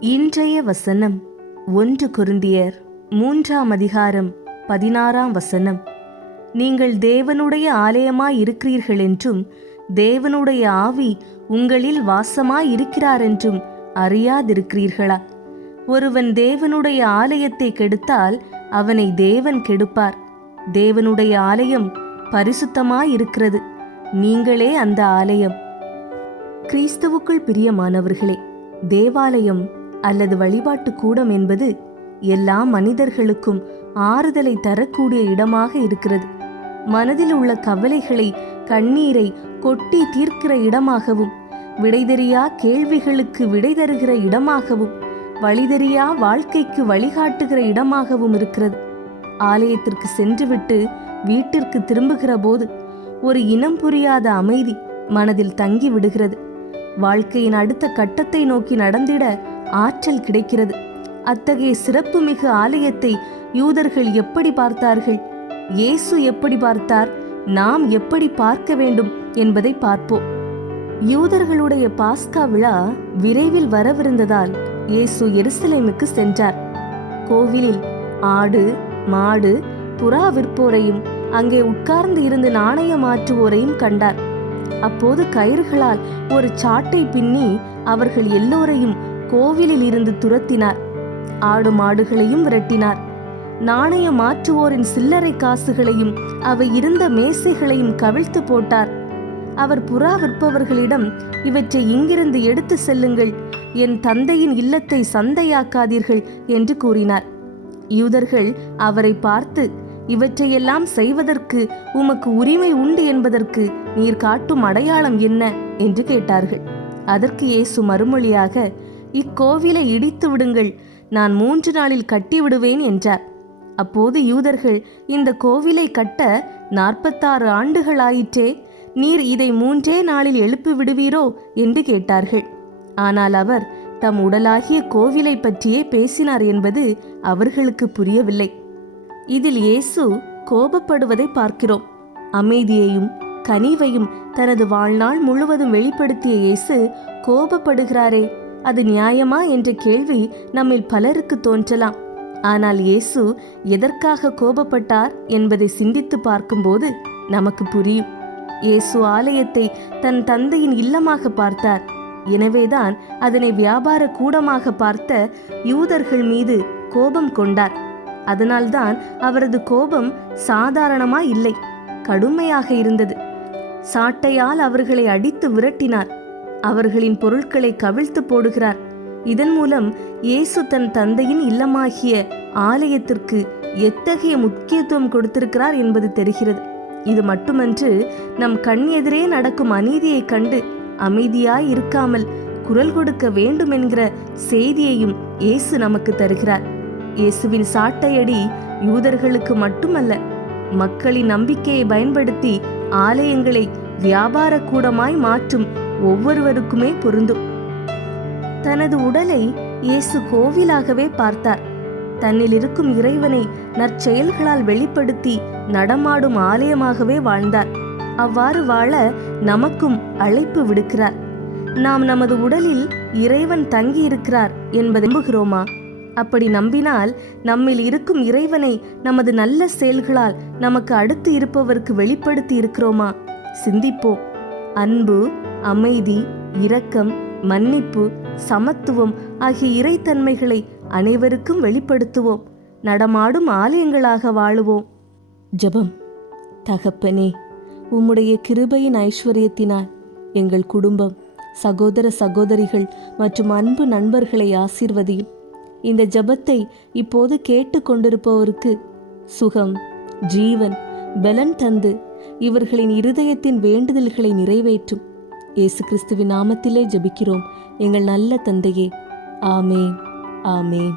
இன்றைய வசனம் ஒன்று குருந்தியர் மூன்றாம் அதிகாரம் பதினாறாம் வசனம். நீங்கள் தேவனுடைய ஆலயமாய் இருக்கிறீர்கள் என்றும் தேவனுடைய ஆவி உங்களில் வாசமாய் இருக்கிறார் என்றும் அறியாதிருக்கிறீர்களா? ஒருவன் தேவனுடைய ஆலயத்தை கெடுத்தால் அவனை தேவன் கெடுப்பார். தேவனுடைய ஆலயம் பரிசுத்தமாயிருக்கிறது. நீங்களே அந்த ஆலயம். கிறிஸ்துவுக்குள் பிரியமானவர்களே தேவாலயம் அல்லது வழிபாட்டு கூடம் என்பது எல்லா மனிதர்களுக்கும் ஆறுதலை தரக்கூடிய இடமாக இருக்கிறது. மனதில் உள்ள கவலைகளை கண்ணீரை கொட்டி தீர்க்கிற இடமாகவும் விடைதெறியா கேள்விகளுக்கு விடை தருகிற இடமாகவும் வழிதெறியா வாழ்க்கைக்கு வழிகாட்டுகிற இடமாகவும் இருக்கிறது. ஆலயத்திற்கு சென்றுவிட்டு வீட்டிற்கு திரும்புகிற போது ஒரு இனம் புரியாத அமைதி மனதில் தங்கி விடுகிறது வாழ்க்கையின் அடுத்த கட்டத்தை நோக்கி நடந்திட ஆற்றல் கிடைக்கிறது. அத்தகைய சிறப்புமிகு ஆலயத்தை யூதர்கள் எப்படி பார்த்தார்கள்? இயேசு எப்படி பார்த்தார்? நாம் எப்படி பார்க்க வேண்டும் என்பதை பார்ப்போம். யூதர்களுடைய பாஸ்கா விழா விரைவில் வரவிருந்ததால் இயேசு எருசலேமுக்கு சென்றார். கோவிலில் ஆடு மாடு புறா விற்போரையும் அங்கே உட்கார்ந்து இருந்து நாணயம் மாற்றுவோரையும் கண்டார். அப்போது கயிறுகளால் ஒரு சாட்டை பின்னி அவர்கள் எல்லோரையும் கோவிலில் இருந்து துரத்தினார். ஆடு மாடுகளையும் விரட்டினார். நாணய மாற்றுவோரின் சில்லறை காசுகளையும் அவை இருந்த மேசைகளையும் கவிழ்த்து போட்டார். அவர் புறா விற்பவர்களிடம் இவற்றை இங்கிருந்து எடுத்து செல்லுங்கள். என் தந்தையின் இல்லத்தை சந்தையாக்காதீர்கள் என்று கூறினார். யூதர்கள் அவரை பார்த்து இவற்றையெல்லாம் செய்வதற்கு உமக்கு உரிமை உண்டு என்பதற்கு நீர் காட்டும் அடையாளம் என்ன? என்று கேட்டார்கள். அதற்கு இயேசு மறுமொழியாக இக்கோவிலை இடித்து விடுங்கள். நான் மூன்று நாளில் கட்டிவிடுவேன் என்றார். அப்போது யூதர்கள் இந்த கோவிலை கட்ட நாற்பத்தாறு ஆண்டுகள் ஆயிற்றே நீர் இதை மூன்றே நாளில் எழுப்பி விடுவீரோ? என்று கேட்டார்கள். ஆனால் அவர் தம் உடலாகிய கோவிலை பற்றியே பேசினார் என்பது அவர்களுக்கு புரியவில்லை. இதில் இயேசு கோபப்படுவதை பார்க்கிறோம். அமைதியையும் கனிவையும் தனது வாழ்நாள் முழுவதும் வெளிப்படுத்திய இயேசு கோபப்படுகிறாரே அது நியாயமா என்ற கேள்வி நம்மில் பலருக்கு தோன்றலாம். ஆனால் இயேசு எதற்காக கோபப்பட்டார் என்பதை சிந்தித்து பார்க்கும்போது நமக்கு புரியும். இயேசு ஆலயத்தை தன் தந்தையின் இல்லமாக பார்த்தார். எனவேதான் அதனை வியாபார கூடமாக பார்த்த யூதர்கள் மீது கோபம் கொண்டார். அதனால்தான் அவரது கோபம் சாதாரணமா இல்லை கடுமையாக இருந்தது. சாட்டையால் அவர்களை அடித்து விரட்டினார். அவர்களின் பொருட்களை கவிழ்த்து போடுகிறார். இதன் மூலம் இயேசு தன் தந்தையின் இல்லமாகிய ஆலயத்திற்கு எத்தகைய முக்கியத்துவம் கொடுத்திருக்கிறார் என்பது தெரிகிறது. இது மட்டுமன்று நம் கண் எதிரே நடக்கும் அநீதியைக் கண்டு அமைதியாய் இருக்காமல் குரல் கொடுக்க வேண்டும் என்கிற செய்தியையும் இயேசு நமக்கு தருகிறார். இயேசுவின் சாட்டையடி யூதர்களுக்கு மட்டுமல்ல மக்களின் நம்பிக்கையை பயன்படுத்தி ஆலயங்களை வியாபார கூடமாய் மாற்றும் ஒவ்வொருவருக்குமே பொருந்தும். தனது உடலை இயேசு கோவிலாகவே பார்த்தார். தன்னில் இருக்கும் இறைவனை நற்செயல்களால் வெளிப்படுத்தி நடமாடும் ஆலயமாகவே வாழ்ந்தார். அவ்வாறு வாழ நமக்கும் அழைப்பு விடுக்கிறார். நாம் நமது உடலில் இறைவன் தங்கி இருக்கிறார் என்பதை நம்புகிறோமா? அப்படி நம்பினால் நம்மில் இருக்கும் இறைவனை நமது நல்ல செயல்களால் நமக்கு அடுத்து இருப்பவருக்கு வெளிப்படுத்தி இருக்கிறோமா? சிந்திப்போம். அன்பு அமைதி இரக்கம் மன்னிப்பு சமத்துவம் ஆகிய இறைத்தன்மைகளை அனைவருக்கும் வெளிப்படுத்துவோம். நடமாடும் ஆலயங்களாக வாழுவோம். ஜெபம். தகப்பனே உம்முடைய கிருபையின் ஐஸ்வர்யத்தினால் எங்கள் குடும்பம் சகோதர சகோதரிகள் மற்றும் அன்பு நண்பர்களை ஆசீர்வதியும். இந்த ஜெபத்தை இப்போது கேட்டுக்கொண்டிருப்பவருக்கு சுகம் ஜீவன் பலன் தந்து இவர்களின் இருதயத்தின் வேண்டுதல்களை நிறைவேற்றும். இயேசு கிறிஸ்துவின் நாமத்திலே ஜபிக்கிறோம். எங்கள் நல்ல தந்தையே. ஆமே ஆமேன்.